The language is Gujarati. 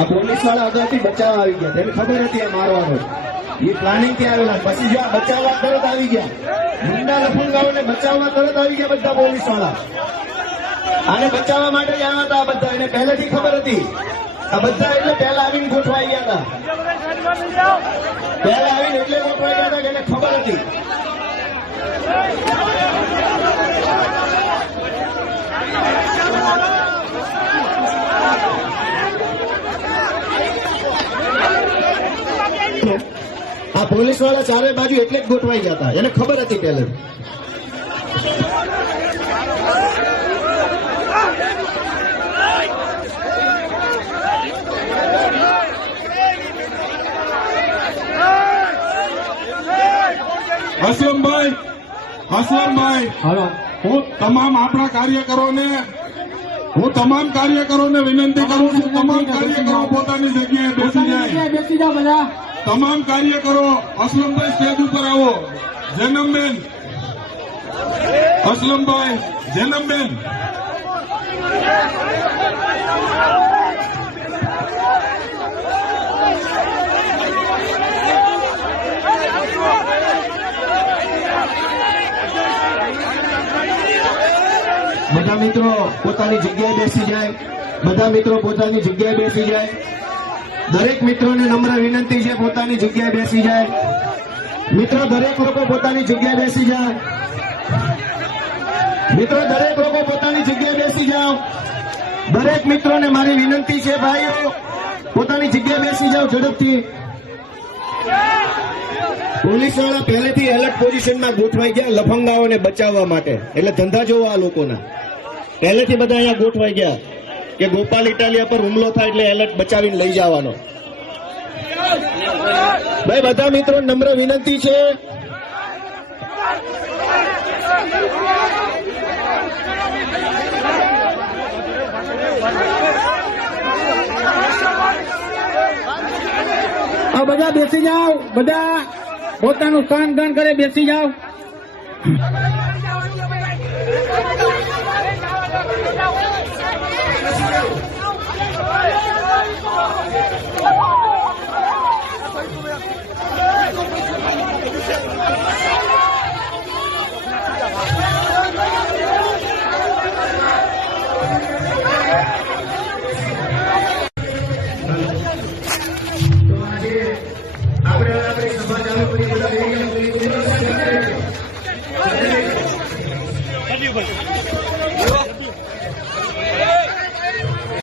આ પોલીસ વાળા અગાઉથી બચાવવા આવી ગયા, તેને ખબર હતી આ મારવાનો, એ પ્લાનિંગ થી આવેલા. પછી જો આ બચાવવા તરત આવી ગયા, ગુંડા લફંગાઓને બચાવવા તરત આવી ગયા બધા પોલીસ વાળા. આને બચાવવા માટે જ આવ્યા હતા બધા, એને પહેલેથી ખબર હતી. આ બધા એટલે પહેલા આવીને ગોઠવાઈ ગયા હતા, પહેલા આવીને એટલે ગોઠવાઈ ગયા હતા કે એને ખબર હતી. આ પોલીસ વાળા ચારે બાજુ એટલે જ ગોઠવાઈ ગયા હતા, એને ખબર હતી પહેલે. અસલમભાઈ, હું તમામ આપણા કાર્યકરોને વિનંતી કરું છું, તમામ કાર્યકરો પોતાની જગ્યાએ બેસી જાય. બધા તમામ કાર્યકરો, અસલમભાઈ સ્ટેજ ઉપર આવો. જનમબેન, અસલમભાઈ, જનમબેન, બધા મિત્રો પોતાની જગ્યાએ બેસી જાય, બધા મિત્રો પોતાની જગ્યાએ બેસી જાય. દરેક મિત્રોને નમ્ર વિનંતી છે પોતાની જગ્યાએ બેસી જાય. મિત્રો દરેક લોકો પોતાની જગ્યાએ બેસી જાય. મિત્રો દરેક લોકો પોતાની જગ્યાએ બેસી જાઓ. દરેક મિત્રોને મારી વિનંતી છે ભાઈઓ, પોતાની જગ્યાએ બેસી જાઓ ઝડપથી. પોલીસ વાળા પહેલેથી એલર્ટ પોઝિશનમાં ગોઠવાઈ ગયા લફંગાઓને બચાવવા માટે. એટલે ધંધા જોવા આ લોકોના પહેલેથી બધા અહીંયા ગોઠવાઈ ગયા કે ગોપાલ ઇટાલિયા પર હુમલો થાય એટલે એલર્ટ બચાવીને લઈ જવાનો. ભાઈ બધા મિત્રો નમ્ર વિનંતી છે, બધા બેસી જાઓ, બધા પોતાનું સ્થાન ગ્રહણ કરે બેસી જાઓ. આપણે સભા ચાલુ કરી બધા